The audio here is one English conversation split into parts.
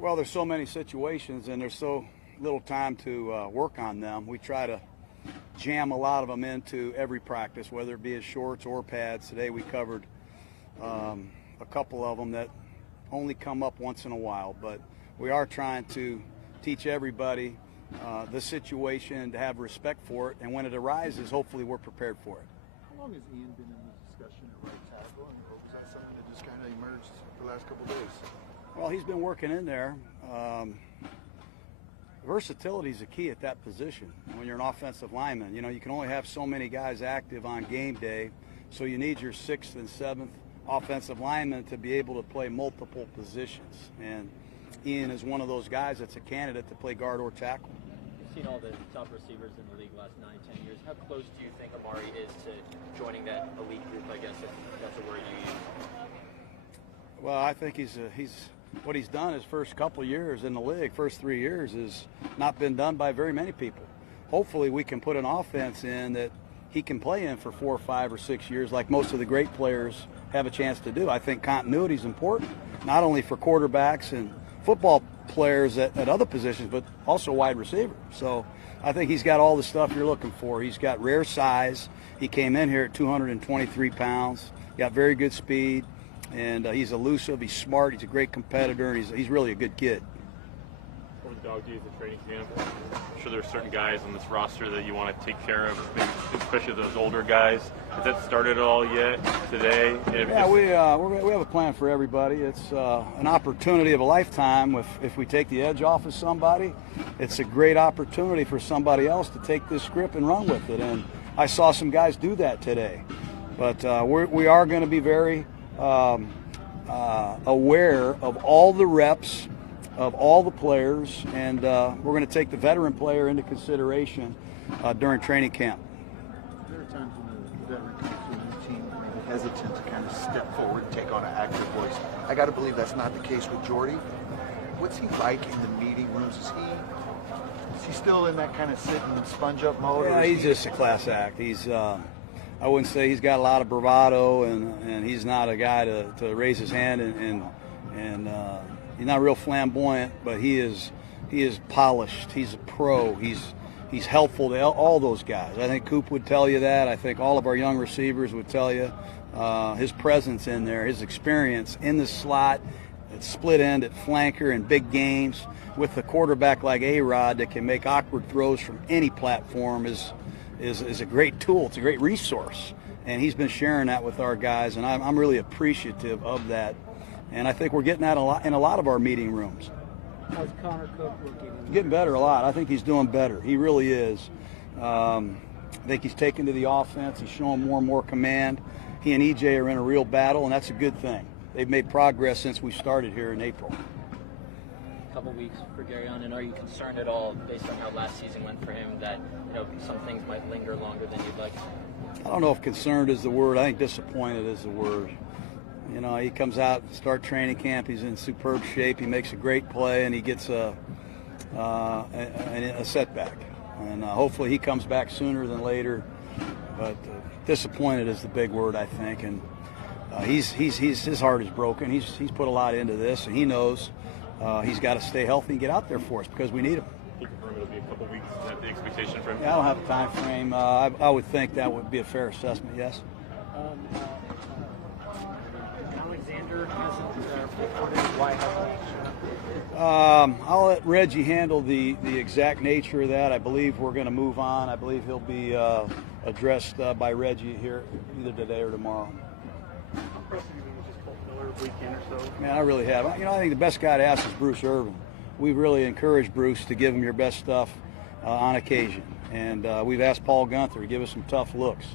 Well, there's so many situations and there's so little time to work on them. We try to jam a lot of them into every practice, whether it be as shorts or pads. Today we covered a couple of them that only come up once in a while, but we are trying to teach everybody the situation, to have respect for it, and when it arises, hopefully we're prepared for it. How long has Ian been in the discussion at right tackle, and was that something that just kind of emerged the last couple of days? Well, he's been working in there. Versatility is a key at that position when you're an offensive lineman. You know, you can only have so many guys active on game day, so you need your 6th and 7th offensive linemen to be able to play multiple positions. And Ian is one of those guys that's a candidate to play guard or tackle. You've seen all the top receivers in the league last 9-10 years. How close do you think Amari is to joining that elite group, I guess, if that's a word you use? Well, I think he's what he's done his first couple years in the league, first 3 years, has not been done by very many people. Hopefully we can put an offense in that he can play in for 4 or 5 or 6 years like most of the great players have a chance to do. I think continuity is important, not only for quarterbacks and football players at other positions, but also wide receiver. So I think he's got all the stuff you're looking for. He's got rare size. He came in here at 223 pounds, got very good speed, and he's elusive, he's smart, he's a great competitor, and he's really a good kid. What would Dog do as a training camp? I'm sure there's certain guys on this roster that you want to take care of, especially those older guys. Has that started at all yet today? Yeah, we have a plan for everybody. It's an opportunity of a lifetime. If we take the edge off of somebody, it's a great opportunity for somebody else to take this script and run with it. And I saw some guys do that today. But we are going to be very aware of all the reps, of all the players, and we're going to take the veteran player into consideration during training camp. There are times when the veteran comes to a new team and maybe hesitant to kind of step forward and take on an active voice. I got to believe that's not the case with Jordy. What's he like in the meeting rooms? Is he still in that kind of sit and sponge up mode? Yeah, he's just a class act. He's I wouldn't say he's got a lot of bravado, and he's not a guy to raise his hand and he's not real flamboyant, but he is polished. He's a pro. He's helpful to all those guys. I think Coop would tell you that. I think all of our young receivers would tell you his presence in there, his experience in the slot, at split end, at flanker, in big games with a quarterback like A-Rod that can make awkward throws from any platform is a great tool. It's a great resource, and he's been sharing that with our guys, and I'm really appreciative of that. And I think we're getting that in a lot of our meeting rooms. How's Connor Cook looking? Getting better a lot. I think he's doing better. He really is. I think he's taken to the offense. He's showing more and more command. He and EJ are in a real battle, and that's a good thing. They've made progress since we started here in April. A couple weeks for Gareon, and are you concerned at all, based on how last season went for him, that some things might linger longer than you'd like? I don't know if concerned is the word. I think disappointed is the word. He comes out, start training camp. He's in superb shape. He makes a great play, and he gets a setback. And hopefully he comes back sooner than later. But disappointed is the big word, I think. And his heart is broken. He's put a lot into this, and he knows he's got to stay healthy and get out there for us because we need him. You confirm it'll be a couple weeks. Is that the expectation for him? Yeah, I don't have a time frame. I would think that would be a fair assessment. Yes. Alexander hasn't reported. Why hasn't he? I'll let Reggie handle the exact nature of that. I believe we're going to move on. I believe he'll be addressed by Reggie here either today or tomorrow. How impressive you think just Colt Miller weekend or so? Man, I really have. I think the best guy to ask is Bruce Irvin. We've really encouraged Bruce to give him your best stuff on occasion. And we've asked Paul Gunther to give us some tough looks.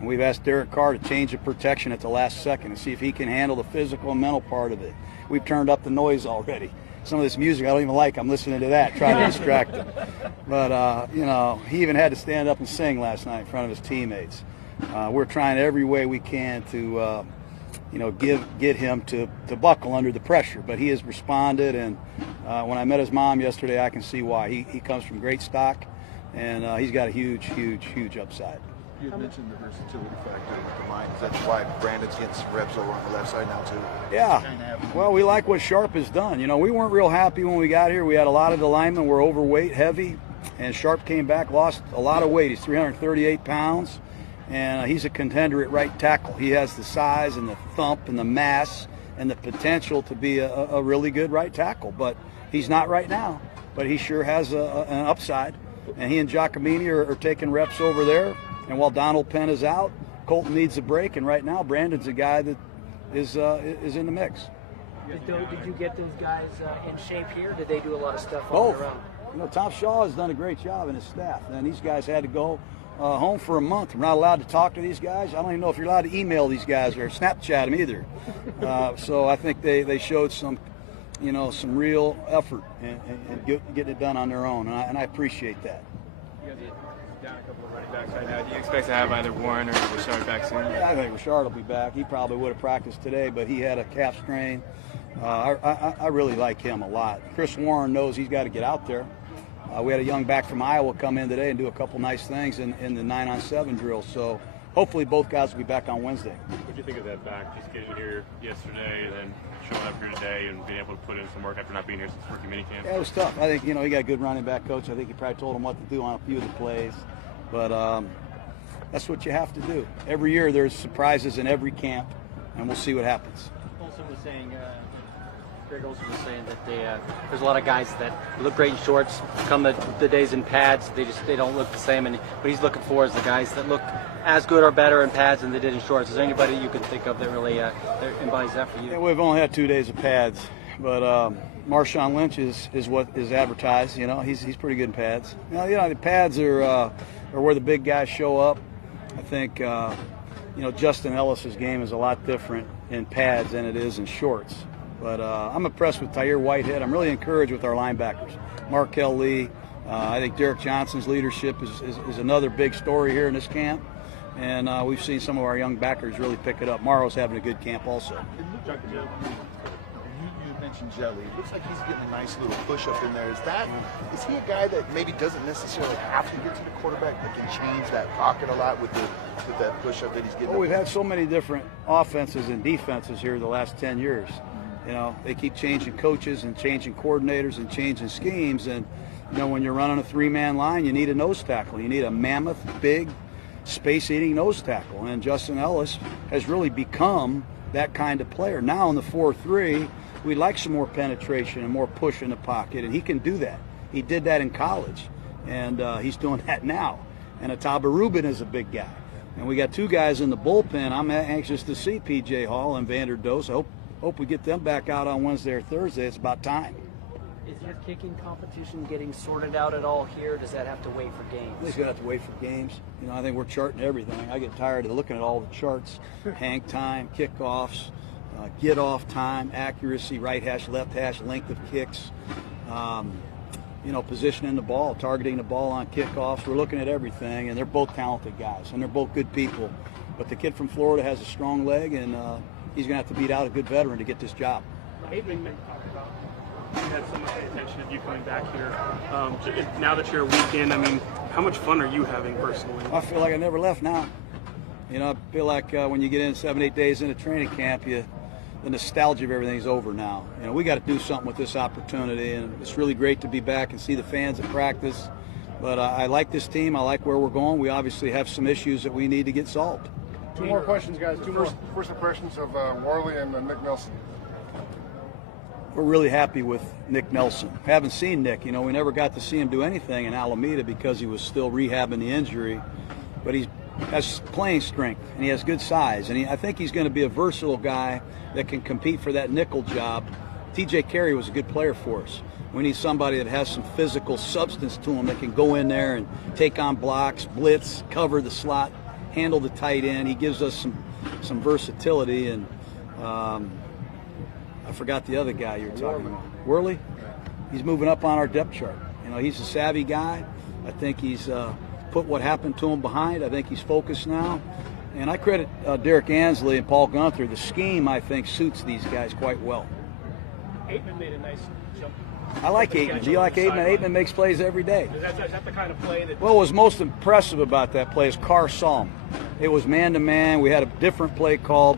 And we've asked Derek Carr to change the protection at the last second and see if he can handle the physical and mental part of it. We've turned up the noise already. Some of this music I don't even like. I'm listening to that, trying to distract him. But, he even had to stand up and sing last night in front of his teammates. We're trying every way we can to, get him to buckle under the pressure. But he has responded, and when I met his mom yesterday, I can see why. He comes from great stock, and he's got a huge, huge, huge upside. You had mentioned the versatility factor with the line. Is that why Brandon's getting some reps over on the left side now too? Yeah. Well, we like what Sharp has done. You know, we weren't real happy when we got here. We had a lot of the linemen were overweight, heavy, and Sharp came back, lost a lot of weight. He's 338 pounds, and he's a contender at right tackle. He has the size and the thump and the mass and the potential to be a really good right tackle, but he's not right now. But he sure has an upside, and he and Giacomini are taking reps over there. And while Donald Penn is out, Colton needs a break, and right now Brandon's a guy that is in the mix. Did you get those guys in shape here? Did they do a lot of stuff on Both. their own? You know, Tom Shaw has done a great job in his staff, and these guys had to go home for a month. We're not allowed to talk to these guys. I don't even know if you're allowed to email these guys or Snapchat them either. So I think they showed some real effort and getting it done on their own, and I appreciate that. You guys are down a couple of running backs right now. Do you expect to have either Warren or Richard back soon? Yeah, I think Richard will be back. He probably would have practiced today, but he had a calf strain. I really like him a lot. Chris Warren knows he's got to get out there. We had a young back from Iowa come in today and do a couple nice things in the 9-on-7 drill. So hopefully both guys will be back on Wednesday. What do you think of that back? Just getting here yesterday and then showing up here today and being able to put in some work after not being here since rookie minicamp? Yeah, it was tough. I think, he got a good running back coach. I think he probably told him what to do on a few of the plays. But that's what you have to do. Every year there's surprises in every camp, and we'll see what happens. Olsen was saying, Greg Olsen was saying that there's a lot of guys that look great in shorts. Come the days in pads, they don't look the same. And what he's looking for is the guys that look as good or better in pads than they did in shorts. Is there anybody you can think of that really that embodies that for you? Yeah, we've only had 2 days of pads, but Marshawn Lynch is what is advertised. He's pretty good in pads. The pads are where the big guys show up. I think Justin Ellis's game is a lot different in pads than it is in shorts. But I'm impressed with Tyre Whitehead. I'm really encouraged with our linebackers. Markel Lee. I think Derek Johnson's leadership is another big story here in this camp. And we've seen some of our young backers really pick it up. Morrow's having a good camp also. You mentioned Jelly. It looks like he's getting a nice little push up in there. Is he a guy that maybe doesn't necessarily have to get to the quarterback, but can change that pocket a lot with that push up that he's getting? Well, we've had so many different offenses and defenses here the last 10 years. They keep changing coaches and changing coordinators and changing schemes. And, when you're running a 3-man line, you need a nose tackle. You need a mammoth, big, space-eating nose tackle. And Justin Ellis has really become that kind of player. Now in the 4-3, we like some more penetration and more push in the pocket, and he can do that. He did that in college, and he's doing that now. And Ataba Rubin is a big guy. And we got 2 guys in the bullpen. I'm anxious to see P.J. Hall and Vander Does. I hope we get them back out on Wednesday or Thursday. It's about time. Is your kicking competition getting sorted out at all here? Does that have to wait for games? He's going to have to wait for games. I think we're charting everything. I get tired of looking at all the charts. Hang time, kickoffs, get off time, accuracy, right hash, left hash, length of kicks, positioning the ball, targeting the ball on kickoffs. We're looking at everything, and they're both talented guys, and they're both good people. But the kid from Florida has a strong leg, and he's going to have to beat out a good veteran to get this job. Aiden talked about you had so much attention of you coming back here. Now that you're a week in, how much fun are you having personally? I feel like I never left now. I feel like when you get in 7-8 days into training camp, the nostalgia of everything's over now. We got to do something with this opportunity, and it's really great to be back and see the fans at practice. But I like this team. I like where we're going. We obviously have some issues that we need to get solved. 2 more questions, guys. First impressions of Worley and Nick Nelson. We're really happy with Nick Nelson. Haven't seen Nick. We never got to see him do anything in Alameda because he was still rehabbing the injury. But he has playing strength, and he has good size. And I think he's going to be a versatile guy that can compete for that nickel job. T.J. Carey was a good player for us. We need somebody that has some physical substance to him that can go in there and take on blocks, blitz, cover the slot, handle the tight end. He gives us some versatility. And I forgot the other guy you were talking about. Worley? He's moving up on our depth chart. He's a savvy guy. I think he's put what happened to him behind. I think he's focused now. And I credit Derek Ansley and Paul Gunther. The scheme, I think, suits these guys quite well. Aitman made a nice jump. I like Aitman. Do you like Aitman? Aitman makes plays every day. Is that the kind of play that? What was most impressive about that play is Carr saw him. It was man-to-man. We had a different play called.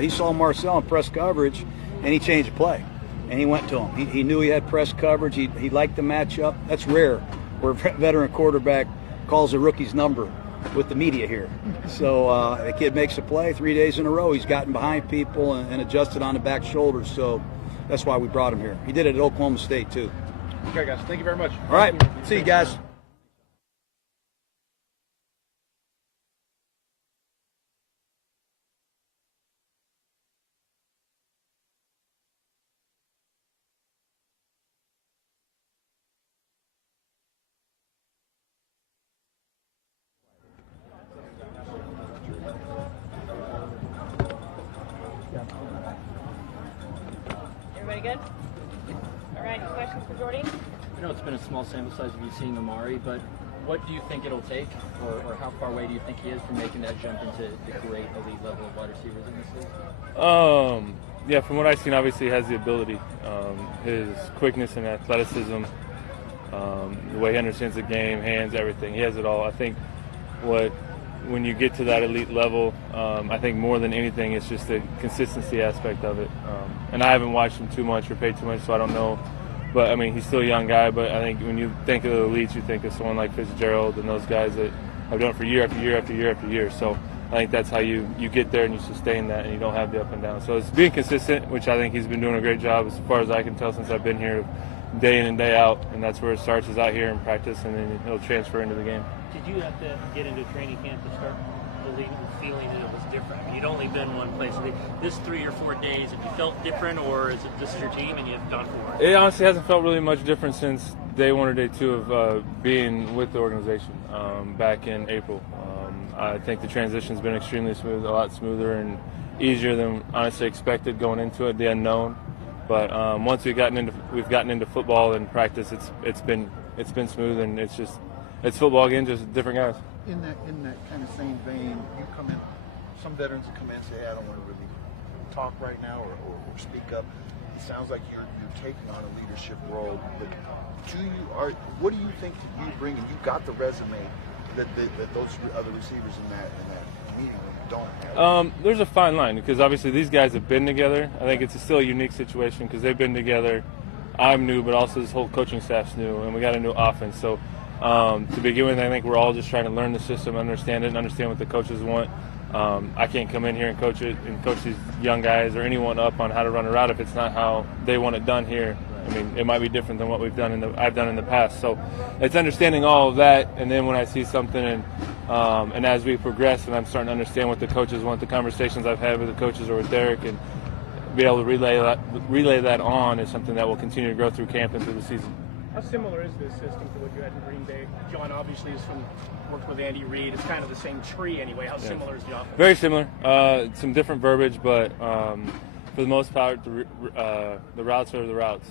He saw Marcel in press coverage, and he changed the play. And he went to him. He knew he had press coverage. He liked the matchup. That's rare, where a veteran quarterback calls a rookie's number with the media here. So the kid makes a play 3 days in a row. He's gotten behind people and adjusted on the back shoulders. So that's why we brought him here. He did it at Oklahoma State, too. Okay, guys. Thank you very much. All right. See you guys. Everybody good? All right, any questions for Jordy? I know it's been a small sample size of you seeing Amari, but what do you think it'll take, or how far away do you think he is from making that jump into the great elite level of wide receivers in this league? Yeah, from what I've seen, obviously he has the ability. His quickness and athleticism, the way he understands the game, hands, everything. He has it all. I think when you get to that elite level, I think more than anything, it's just the consistency aspect of it. And I haven't watched him too much or paid too much, so I don't know. But, I mean, he's still a young guy, but I think when you think of the elites, you think of someone like Fitzgerald and those guys that have done it for year after year after year after year. So I think that's how you get there and you sustain that and you don't have the up and down. So it's being consistent, which I think he's been doing a great job as far as I can tell since I've been here day in and day out. And that's where it starts, is out here in practice, and then he'll transfer into the game. Did you have to get into training camp to start believing and feeling that it was different? I mean, you'd only been one place. This 3 or 4 days, have you felt different, or is it this is your team and you've gone for it? It honestly hasn't felt really much different since day 1 or day 2 of being with the organization back in April. I think the transition's been extremely smooth, a lot smoother and easier than honestly expected going into it, the unknown. But once we've gotten into football and practice, it's been smooth, and it's football again, just different guys. In that kind of same vein, you come in. Some veterans come in and say, "Hey, I don't want to really talk right now or speak up." It sounds like you're taking on a leadership role. But what do you think that you bring? And you got the resume that those other receivers in that meeting room don't have. There's a fine line, because obviously these guys have been together. I think it's still a unique situation because they've been together. I'm new, but also this whole coaching staff's new, and we got a new offense. So to begin with, I think we're all just trying to learn the system, understand it, and understand what the coaches want. I can't come in here and coach these young guys or anyone up on how to run a route if it's not how they want it done here. I mean, it might be different than what I've done in the past. So it's understanding all of that, and then when I see something and as we progress and I'm starting to understand what the coaches want, the conversations I've had with the coaches or with Derek, and be able to relay that on is something that will continue to grow through camp and through the season. How similar is this system to what you had in Green Bay? John obviously worked with Andy Reid. It's kind of the same tree anyway. How similar is the offense? Very similar. Some different verbiage, but for the most part, the routes are the routes.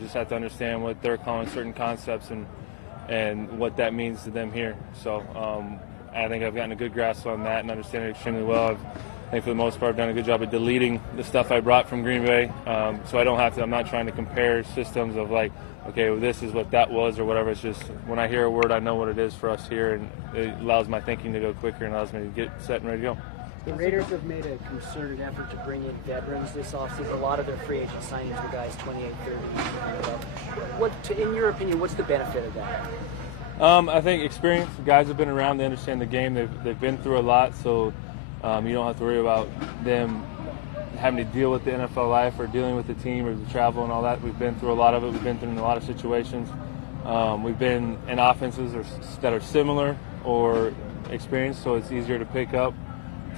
Just have to understand what they're calling certain concepts and what that means to them here. So I think I've gotten a good grasp on that and understand it extremely well. I think for the most part, I've done a good job of deleting the stuff I brought from Green Bay, so I don't have to. I'm not trying to compare systems of like, okay, well, this is what that was or whatever. It's just when I hear a word, I know what it is for us here, and it allows my thinking to go quicker and allows me to get set and ready to go. The Raiders have made a concerted effort to bring in veterans this offseason. A lot of their free agent signings were guys 28, 30. In your opinion, what's the benefit of that? I think experience. Guys have been around. They understand the game. They've been through a lot, so you don't have to worry about them having to deal with the NFL life or dealing with the team or the travel and all that. We've been through a lot of it. We've been through a lot of situations. We've been in offenses that are similar or experienced, so it's easier to pick up.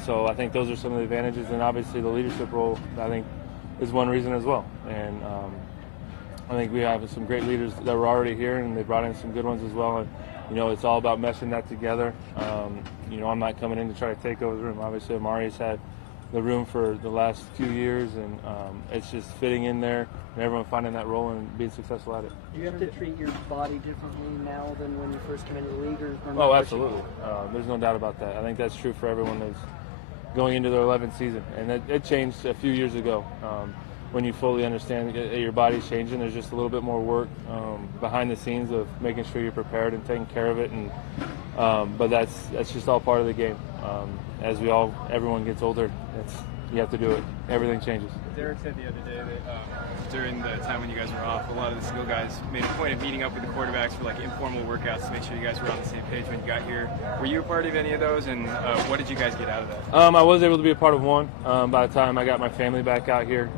So I think those are some of the advantages, and obviously the leadership role, I think, is one reason as well. And I think we have some great leaders that were already here, and they brought in some good ones as well. And it's all about meshing that together. I'm not coming in to try to take over the room. Obviously, Amari's had the room for the last few years, and it's just fitting in there and everyone finding that role and being successful at it. Do you have to treat your body differently now than when you first came into the league? Oh, absolutely. There's no doubt about that. I think that's true for everyone that's going into their 11th season, and it changed a few years ago. when you fully understand that your body's changing. There's just a little bit more work behind the scenes of making sure you're prepared and taking care of it. And but that's just all part of the game. As everyone gets older, you have to do it. Everything changes. Derek said the other day that during the time when you guys were off, a lot of the skill guys made a point of meeting up with the quarterbacks for like informal workouts to make sure you guys were on the same page when you got here. Were you a part of any of those, and what did you guys get out of that? I was able to be a part of one. By the time I got my family back out here,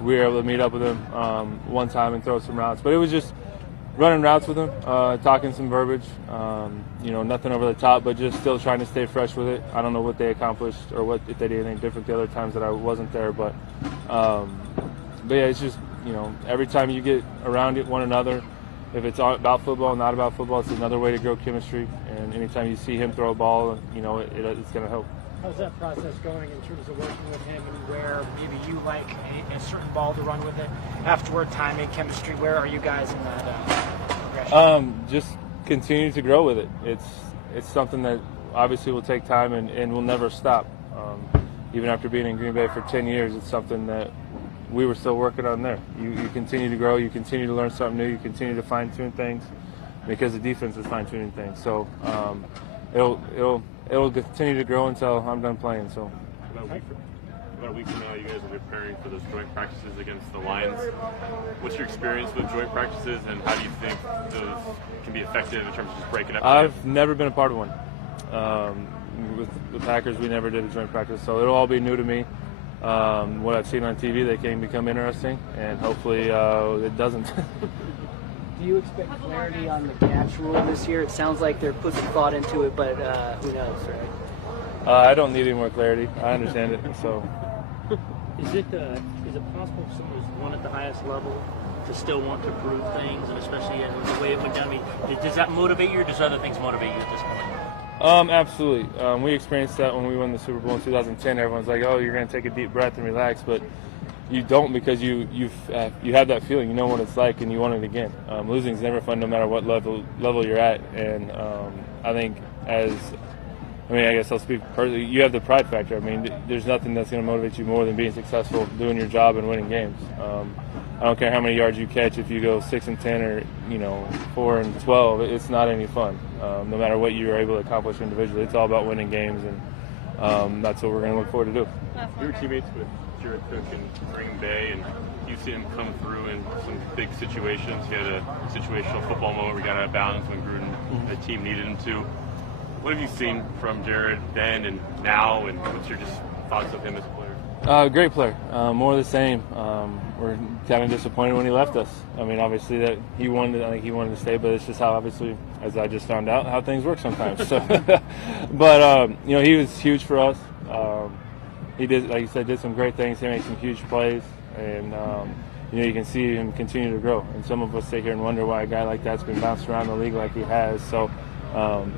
we were able to meet up with them one time and throw some routes. But it was just running routes with them, talking some verbiage, nothing over the top, but just still trying to stay fresh with it. I don't know what they accomplished or if they did anything different the other times that I wasn't there, but yeah, it's just, every time you get around one another, if it's about football, not about football, it's another way to grow chemistry. And anytime you see him throw a ball, it's going to help. How's that process going in terms of working with him, and where maybe you like a certain ball to run with it? Afterward, timing, chemistry, where are you guys in that progression? Just continue to grow with it. It's something that obviously will take time and will never stop. Even after being in Green Bay for 10 years, it's something that we were still working on there. You continue to grow, you continue to learn something new, you continue to fine-tune things because the defense is fine-tuning things. So it'll continue to grow until I'm done playing. So about a week from now, you guys will be preparing for those joint practices against the Lions. What's your experience with joint practices, and how do you think those can be effective in terms of just breaking up? I've never been a part of one. With the Packers, we never did a joint practice, so it'll all be new to me. What I've seen on TV, they can become interesting, and hopefully it doesn't. Do you expect clarity on the catch rule this year? It sounds like they're putting some thought into it, but who knows, right? I don't need any more clarity. I understand it. So, is it possible for someone who's won at the highest level to still want to prove things, and especially the way it went down? I mean, does that motivate you, or does other things motivate you at this point? Absolutely. We experienced that when we won the Super Bowl in 2010. Everyone's like, "Oh, you're going to take a deep breath and relax," but you don't, because you have that feeling. You know what it's like, and you want it again. Losing is never fun, no matter what level you're at. And I think I guess I'll speak personally. You have the pride factor. I mean, there's nothing that's going to motivate you more than being successful, doing your job, and winning games. I don't care how many yards you catch. If you go 6-10 or 4-12, it's not any fun. No matter what you're able to accomplish individually, it's all about winning games, and that's what we're going to look forward to do. Your teammates with Jared Cook in Green Bay, and you've seen him come through in some big situations. He had a situational football moment where he got out of bounds when Gruden, the team needed him to. What have you seen from Jared then and now, and what's your just thoughts of him as a player? Great player. More of the same. We're kind of disappointed when he left us. I mean, obviously I think he wanted to stay, but it's just how, obviously, as I just found out, how things work sometimes. So, but he was huge for us. He did, like you said, did some great things. He made some huge plays, and you can see him continue to grow. And some of us sit here and wonder why a guy like that's been bounced around the league like he has. So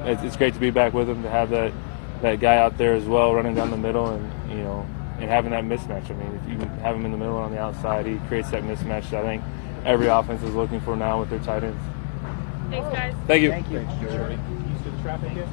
it's great to be back with him, to have that guy out there as well, running down the middle, and and having that mismatch. I mean, if you can have him in the middle or on the outside, he creates that mismatch that I think every offense is looking for now with their tight ends. Thanks, guys. Thank you. Thank you. Used to the traffic yet?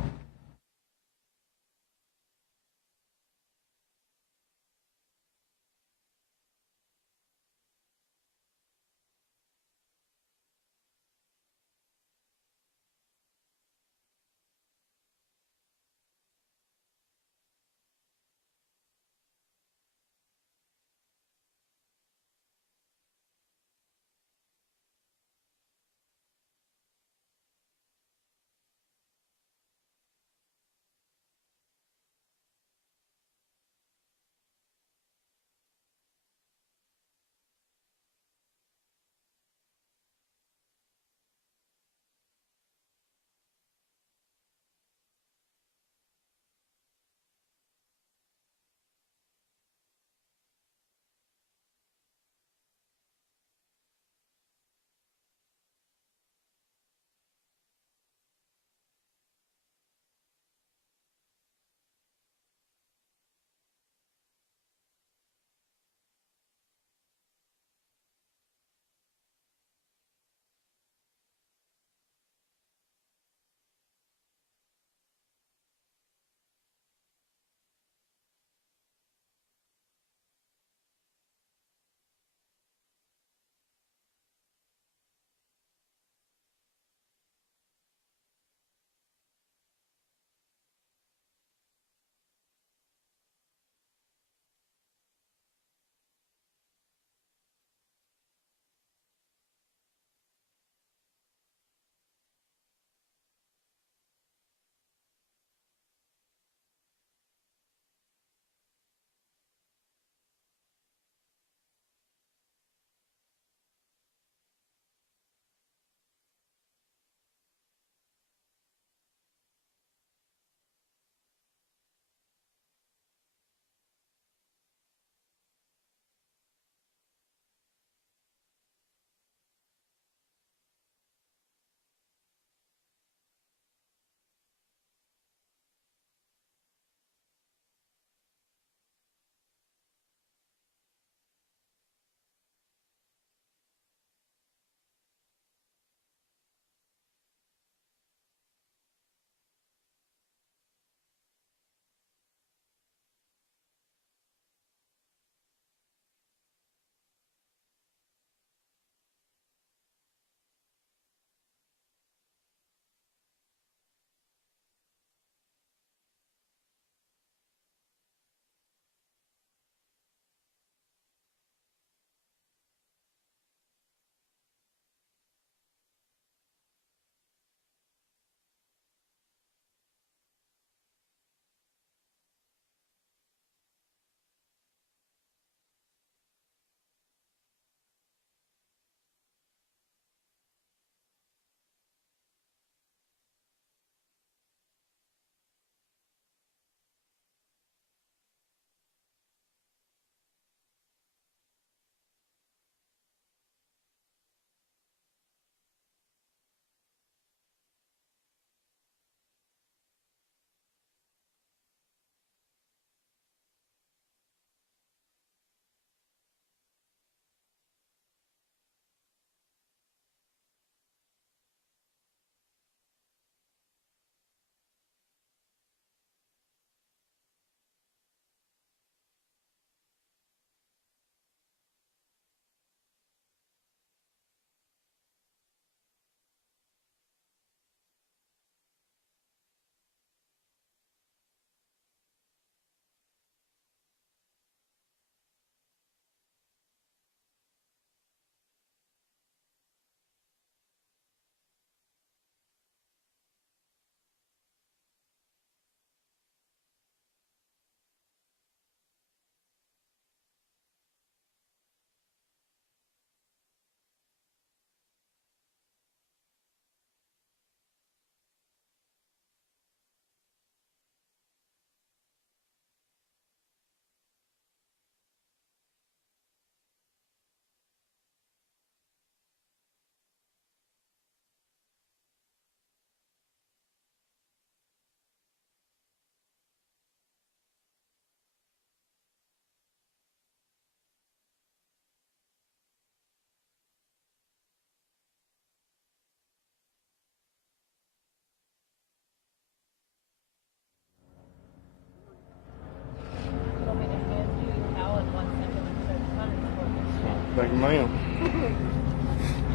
I am.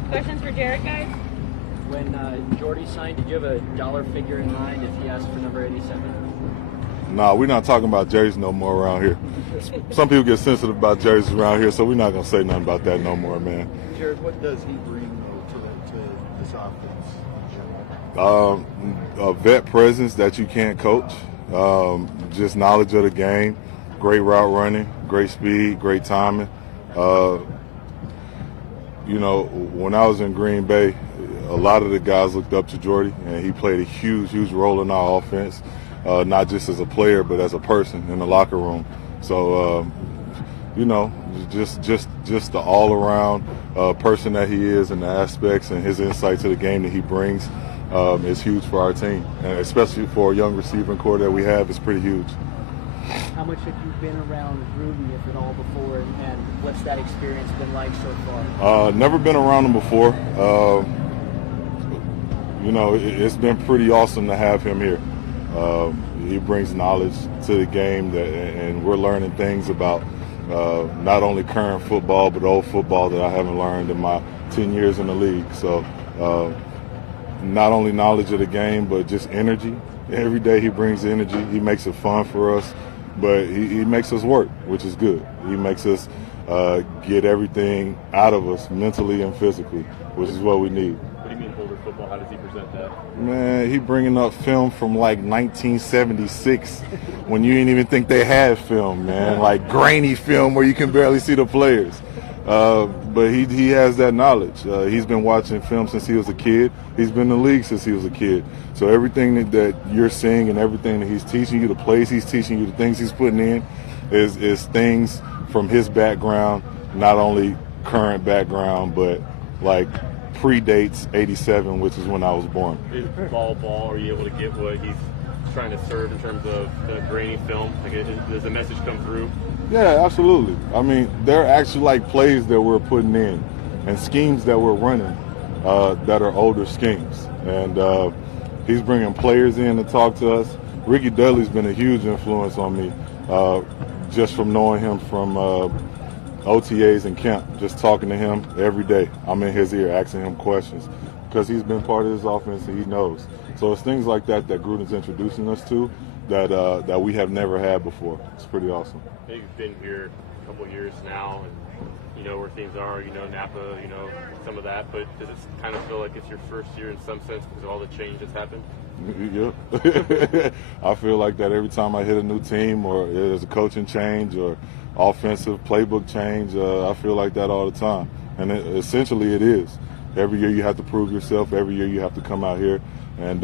Questions for Jared, guys? When Jordy signed, did you have a dollar figure in mind if he asked for number 87? Nah, we're not talking about jerseys no more around here. Some people get sensitive about jerseys around here, so we're not going to say nothing about that no more, man. Jared, what does he bring to this offense in general? A vet presence that you can't coach, just knowledge of the game, great route running, great speed, great timing. You know, when I was in Green Bay, a lot of the guys looked up to Jordy, and he played a huge role in our offense, not just as a player, but as a person in the locker room. So, you know, just the all-around person that he is, and the aspects and his insight to the game that he brings is huge for our team, and especially for a young receiving core that we have, is pretty huge. How much have you been around Gruden, if at all, before, and what's that experience been like so far? Never been around him before. You know, it's been pretty awesome to have him here. He brings knowledge to the game, and we're learning things about not only current football, but old football that I haven't learned in my 10 years in the league. So not only knowledge of the game, but just energy. Every day he brings energy. He makes it fun for us, but he makes us work, which is good. He makes us get everything out of us mentally and physically, which is what we need. What do you mean older football? How does he present that? Man, he bringing up film from like 1976 when you didn't even think they had film, man. Like grainy film where you can barely see the players. But he has that knowledge. He's been watching film since he was a kid. He's been in the league since he was a kid. So everything that you're seeing and everything that he's teaching you, the plays he's teaching you, the things he's putting in, is things from his background, not only current background, but like predates 87, which is when I was born. Is ball, are you able to get what he's trying to serve in terms of the grainy film? Like, does the message come through? Yeah, absolutely. I mean, they're actually like plays that we're putting in and schemes that we're running that are older schemes. And he's bringing players in to talk to us. Ricky Dudley's been a huge influence on me just from knowing him from OTAs and camp, just talking to him every day. I'm in his ear asking him questions because he's been part of this offense and he knows. So it's things like that that Gruden's introducing us to that we have never had before. It's pretty awesome. You've been here a couple of years now, and you know where things are, you know Napa, you know some of that, but does it kind of feel like it's your first year in some sense because of all the change that's happened? Yeah. I feel like that every time I hit a new team, or there's a coaching change or offensive playbook change, I feel like that all the time. And essentially it is. Every year you have to prove yourself. Every year you have to come out here and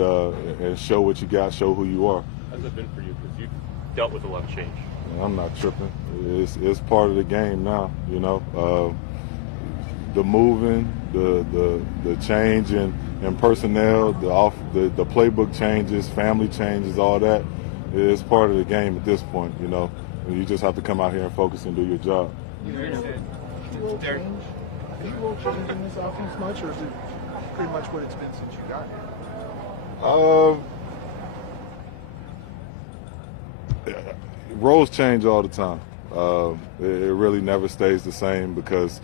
show what you got, show who you are. How's it been for you? Because you've dealt with a lot of change. I'm not tripping. It's part of the game now, you know. The moving, the change in personnel, the playbook changes, family changes, all that is part of the game at this point, you know. You just have to come out here and focus and do your job. Are you a little change in this offense much, or is it pretty much what it's been since you got here? Roles change all the time. It really never stays the same because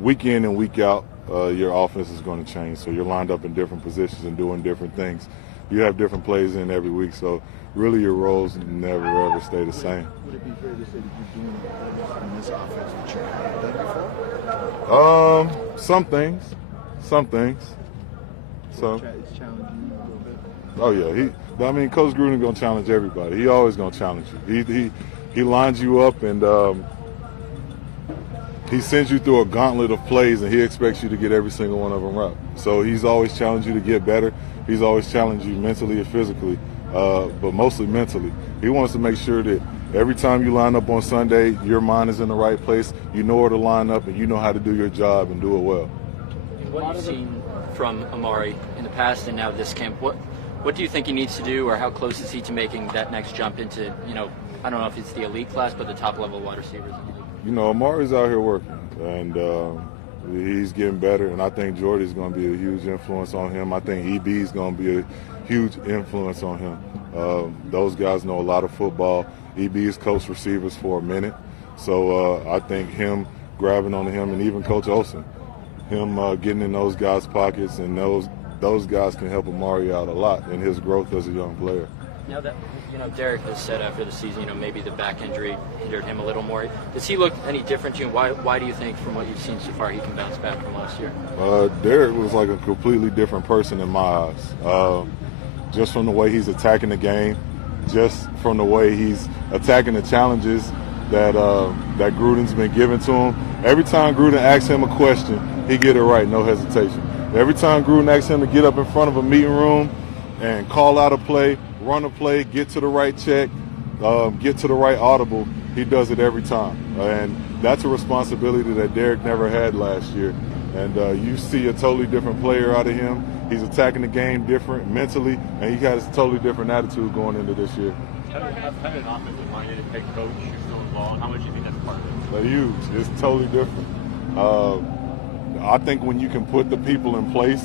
week in and week out, your offense is going to change. So you're lined up in different positions and doing different things. You have different plays in every week, so really your roles never ever stay the same. Would it be fair to say that you're doing things in this offense that you haven't done before? Some things. So It's challenging you a little bit. Oh yeah, I mean, Coach Gruden gonna challenge everybody. He always gonna challenge you. He lines you up and he sends you through a gauntlet of plays, and he expects you to get every single one of them right. So he's always challenged you to get better. He's always challenged you mentally and physically, but mostly mentally. He wants to make sure that every time you line up on Sunday, your mind is in the right place. You know where to line up, and you know how to do your job and do it well. What you've seen from Amari in the past and now this camp, what do you think he needs to do, or how close is he to making that next jump into, you know, I don't know if it's the elite class, but the top level wide receivers? You know, Amari's out here working, and he's getting better, and I think Jordy's going to be a huge influence on him. I think EB's going to be a huge influence on him. Those guys know a lot of football. EB's coached receivers for a minute, So I think him grabbing onto him, and even Coach Olsen, him getting in those guys' pockets, and those guys can help Amari out a lot in his growth as a young player. Now that Derek has said after the season, maybe the back injury hindered him a little more. Does he look any different to you? Why do you think, from what you've seen so far, he can bounce back from last year? Derek was like a completely different person in my eyes. Just from the way he's attacking the game, just from the way he's attacking the challenges that Gruden's been giving to him. Every time Gruden asks him a question, he get it right, no hesitation. Every time Gruden asks him to get up in front of a meeting room and call out a play, run a play, get to the right check, get to the right audible, he does it every time. And that's a responsibility that Derek never had last year. And you see a totally different player out of him. He's attacking the game different mentally, and he has a totally different attitude going into this year. Having an offensive-minded head coach who's still involved, how much do you think that's part of it? Huge. It's totally different. I think when you can put the people in place,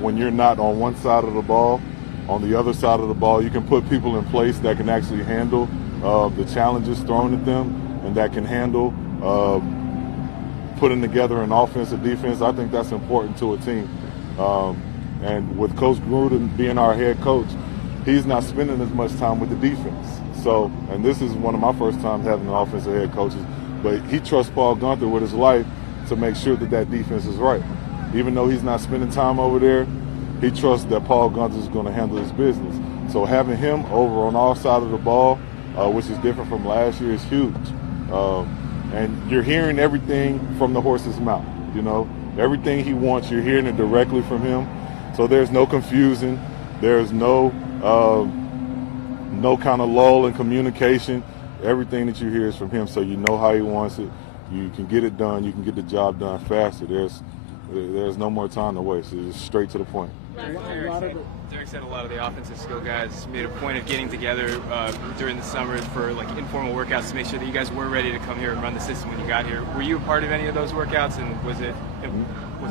when you're not on one side of the ball, on the other side of the ball, you can put people in place that can actually handle the challenges thrown at them, and that can handle putting together an offense and defense. I think that's important to a team. And with Coach Gruden being our head coach, he's not spending as much time with the defense. So, and this is one of my first times having an offensive head coaches, but he trusts Paul Guenther with his life to make sure that that defense is right. Even though he's not spending time over there, he trusts that Paul Guenther is going to handle his business. So having him over on our side of the ball, which is different from last year, is huge. And you're hearing everything from the horse's mouth, Everything he wants, you're hearing it directly from him. So there's no confusing. There's no kind of lull in communication. Everything that you hear is from him, so you know how he wants it. You can get it done. You can get the job done faster. There's no more time to waste. It's just straight to the point. Derek said a lot of the offensive skill guys made a point of getting together during the summer for informal workouts to make sure that you guys were ready to come here and run the system when you got here. Were you a part of any of those workouts, and was it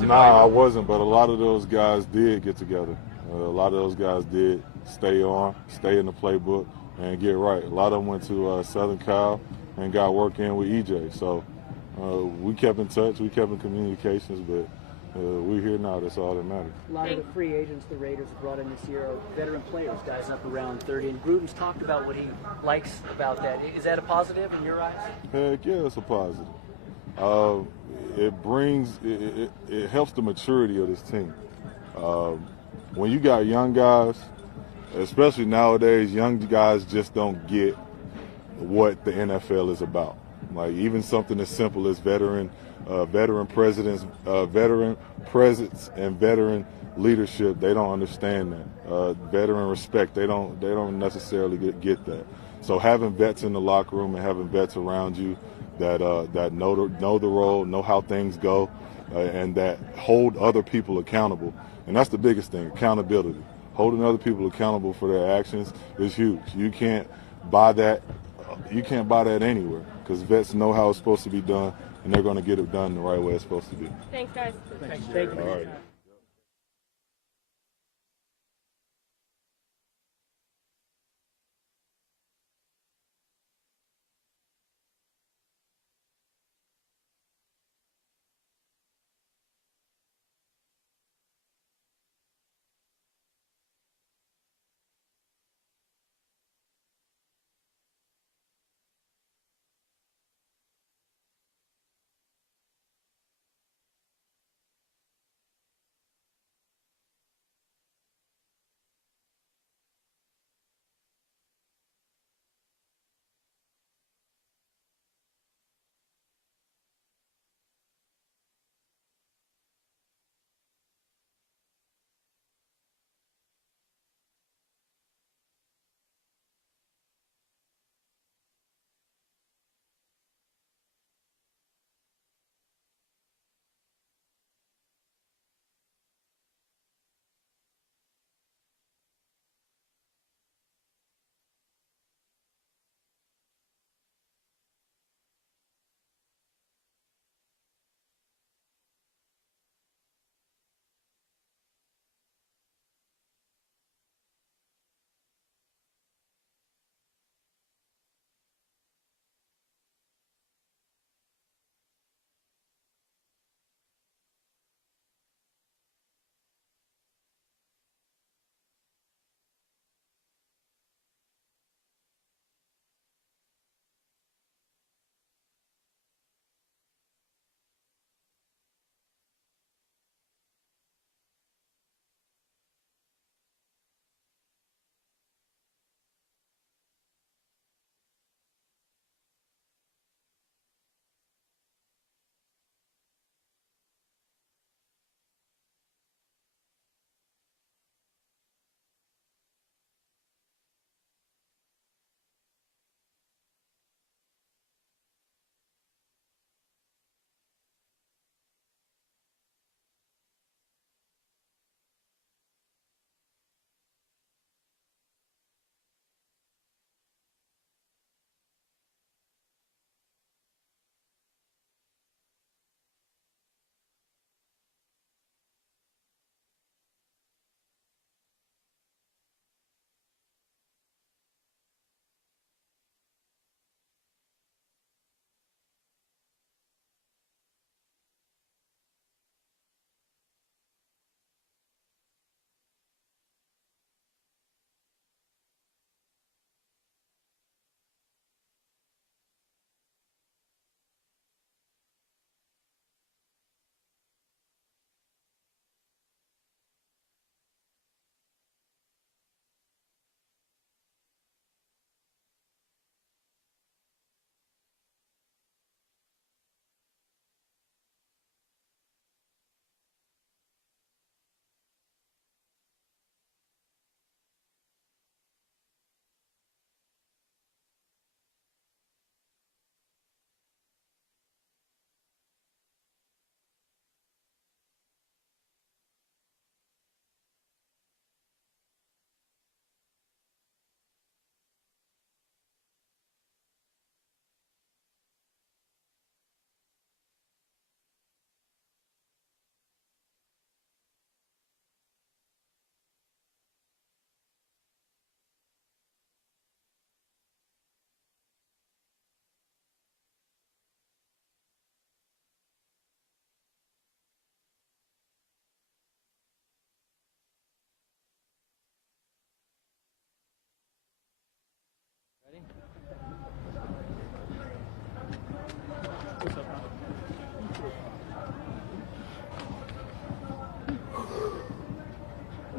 Nah, I wasn't, but a lot of those guys did get together. A lot of those guys did stay in the playbook, and get right. A lot of them went to Southern Cal and got work in with EJ. So we kept in touch, we kept in communications, but we're here now. That's all that matters. A lot of the free agents the Raiders have brought in this year are veteran players, guys up around 30. And Gruden's talked about what he likes about that. Is that a positive in your eyes? Heck yeah, it's a positive. It helps the maturity of this team. When you got young guys, especially nowadays, young guys just don't get what the NFL is about. Like even something as simple as veteran presence and veteran leadership, they don't understand that. Veteran respect, they don't necessarily get that. So having vets in the locker room and having vets around you that know the role, know how things go, and that hold other people accountable, and that's the biggest thing, accountability. Holding other people accountable for their actions is huge. You can't buy that. You can't buy that anywhere, because vets know how it's supposed to be done, and they're going to get it done the right way it's supposed to be. Thanks, guys. Thank you. All right.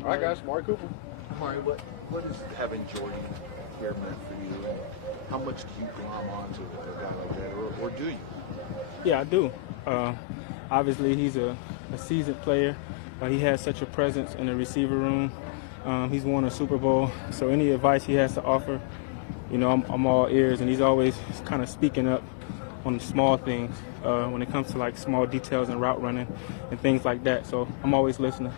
All right, guys. Mari Cooper. Mari, what is having Jordy here meant for you? And how much do you glom onto a guy like that, or do you? Yeah, I do. Obviously, he's a seasoned player. He has such a presence in the receiver room. He's won a Super Bowl, so any advice he has to offer, I'm all ears, and he's always kind of speaking up on the small things when it comes to like small details and route running and things like that. So I'm always listening.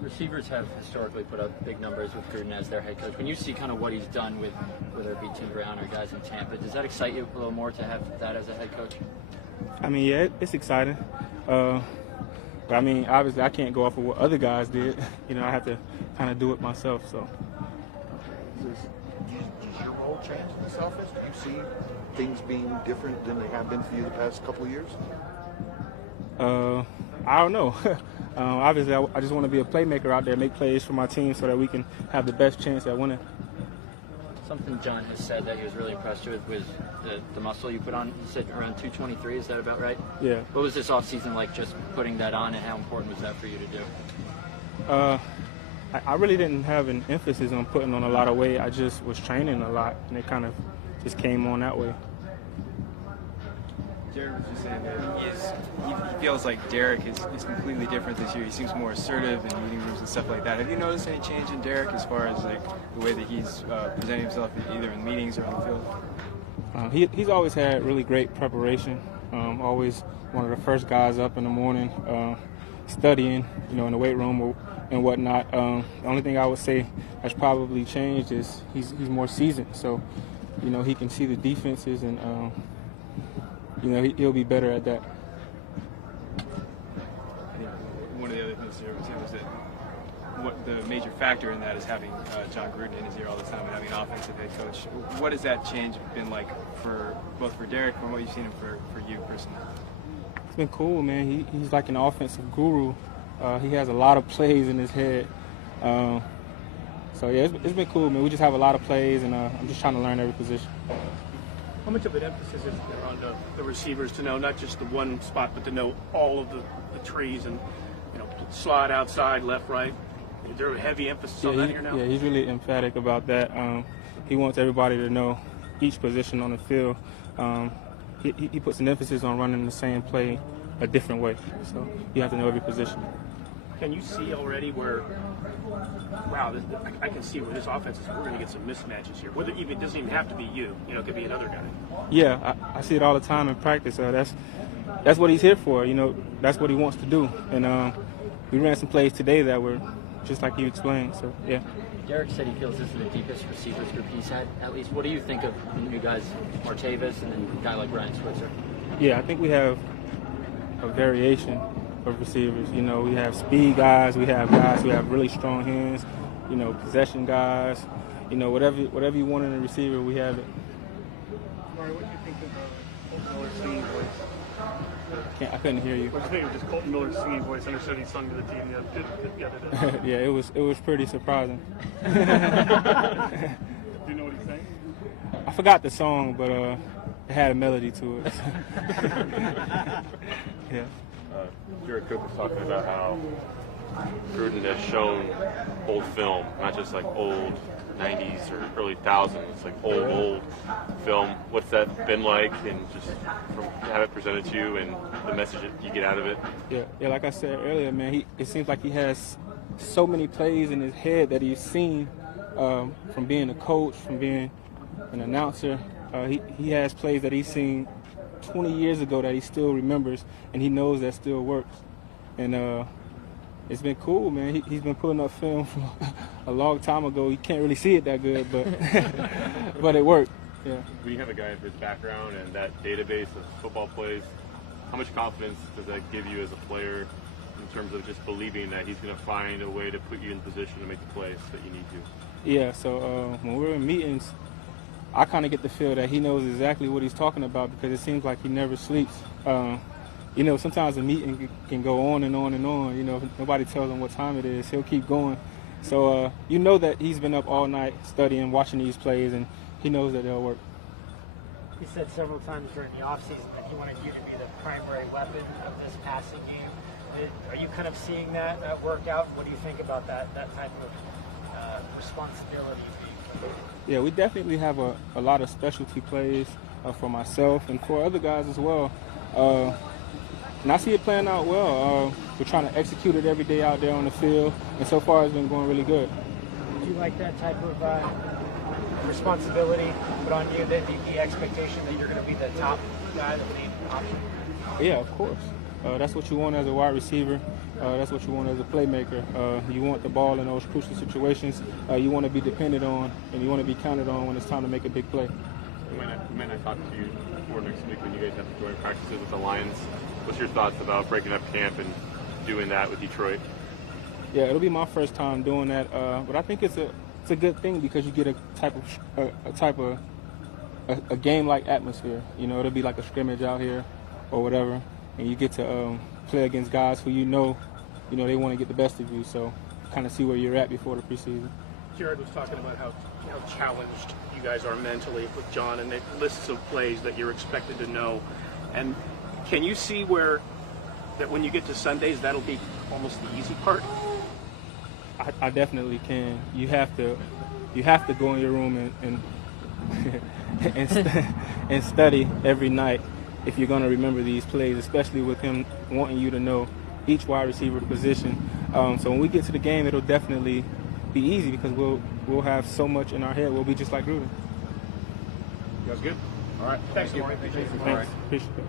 Receivers have historically put up big numbers with Gruden as their head coach. When you see kind of what he's done with whether it be Tim Brown or guys in Tampa, does that excite you a little more to have that as a head coach? I mean, yeah, it's exciting. But I mean, obviously, I can't go off of what other guys did. I have to kind of do it myself. So. Does your role change in this office? Do you see things being different than they have been for you the past couple of years? I don't know. Obviously, I just want to be a playmaker out there, make plays for my team so that we can have the best chance at winning. Something John has said that he was really impressed with was the muscle you put on. You said around 223, is that about right? Yeah. What was this offseason like, just putting that on, and how important was that for you to do? I really didn't have an emphasis on putting on a lot of weight. I just was training a lot, and it kind of just came on that way. Derek was just saying that he feels like Derek is completely different this year. He seems more assertive in meeting rooms and stuff like that. Have you noticed any change in Derek as far as like the way that he's presenting himself either in meetings or on the field? He's always had really great preparation. Always one of the first guys up in the morning, studying, in the weight room and whatnot. The only thing I would say has probably changed is he's more seasoned. So, he can see the defenses and. He'll be better at that. One of the other things there was that what the major factor in that is having John Gruden in his ear all the time and having an offensive head coach. What has that change been like for both for Derek and what you've seen him for you personally? It's been cool, man. He's like an offensive guru. He has a lot of plays in his head. So yeah, it's been cool, man. We just have a lot of plays, and I'm just trying to learn every position. How much of an emphasis is there on the receivers to know not just the one spot, but to know all of the trees and slot outside, left, right? Is there a heavy emphasis on that here now? Yeah, he's really emphatic about that. He wants everybody to know each position on the field. He puts an emphasis on running the same play a different way. So you have to know every position. Can you see already where, wow, I can see where this offense is, we're going to get some mismatches here. Whether it doesn't even have to be you, it could be another guy. Yeah, I see it all the time in practice. That's what he's here for. That's what he wants to do. And we ran some plays today that were just like you explained. So yeah. Derek said he feels this is the deepest receivers group he's had. At least, what do you think of the new guys, Martavis and then a guy like Ryan Switzer? Yeah, I think we have a variation of receivers. We have speed guys, we have guys who have really strong hands, possession guys, whatever you want in a receiver, we have it. Mari, what do you think of Colton Miller's singing voice? I couldn't hear you. What do you think of just Colton Miller's singing voice? I understood he sung to the team the other day. Yeah, it was pretty surprising. Do you know what he's saying? I forgot the song, but it had a melody to it. Yeah. Jared Cook was talking about how Gruden has shown old film, not just like old 90s or early 2000s, like old film. What's that been like, and just from have it presented to you and the message that you get out of it? Yeah. Like I said earlier, man, it seems like he has so many plays in his head that he's seen from being a coach, from being an announcer. He has plays that he's seen 20 years ago that he still remembers, and he knows that still works. And it's been cool, man. He's been pulling up film from a long time ago. You can't really see it that good, but but it worked. Yeah. When you have a guy with his background and that database of football plays, how much confidence does that give you as a player in terms of just believing that he's going to find a way to put you in position to make the plays that you need to? Yeah, so when we're in meetings, I kind of get the feel that he knows exactly what he's talking about because it seems like he never sleeps. Sometimes a meeting can go on and on and on. If nobody tells him what time it is, he'll keep going. So that he's been up all night studying, watching these plays, and he knows that they'll work. He said several times during the offseason that he wanted you to be the primary weapon of this passing game. Are you kind of seeing that work out? What do you think about that type of responsibility? Yeah, we definitely have a lot of specialty plays for myself and for other guys as well. And I see it playing out well. We're trying to execute it every day out there on the field, and so far it's been going really good. Do you like that type of responsibility put on you, the expectation that you're going to be the top guy, the main option? Yeah, of course. That's what you want as a wide receiver. That's what you want as a playmaker. You want the ball in those crucial situations. You want to be depended on, and you want to be counted on when it's time to make a big play. We might not talk to you before next week when you guys have to join practices with the Lions. What's your thoughts about breaking up camp and doing that with Detroit? Yeah, it'll be my first time doing that, but I think it's a good thing because you get a game-like atmosphere. You know, it'll be like a scrimmage out here or whatever, and you get to play against guys who you know they want to get the best of you. So, kind of see where you're at before the preseason. Jared was talking about how challenged you guys are mentally with John, and the lists of plays that you're expected to know. And can you see that when you get to Sundays, that'll be almost the easy part? I definitely can. You have to go in your room and study every night if you're going to remember these plays, especially with him wanting you to know each wide receiver position. So when we get to the game, it'll definitely be easy because we'll have so much in our head. We'll be just like Gruden. You guys good? All right. Thanks, Marty. Thanks. Appreciate it.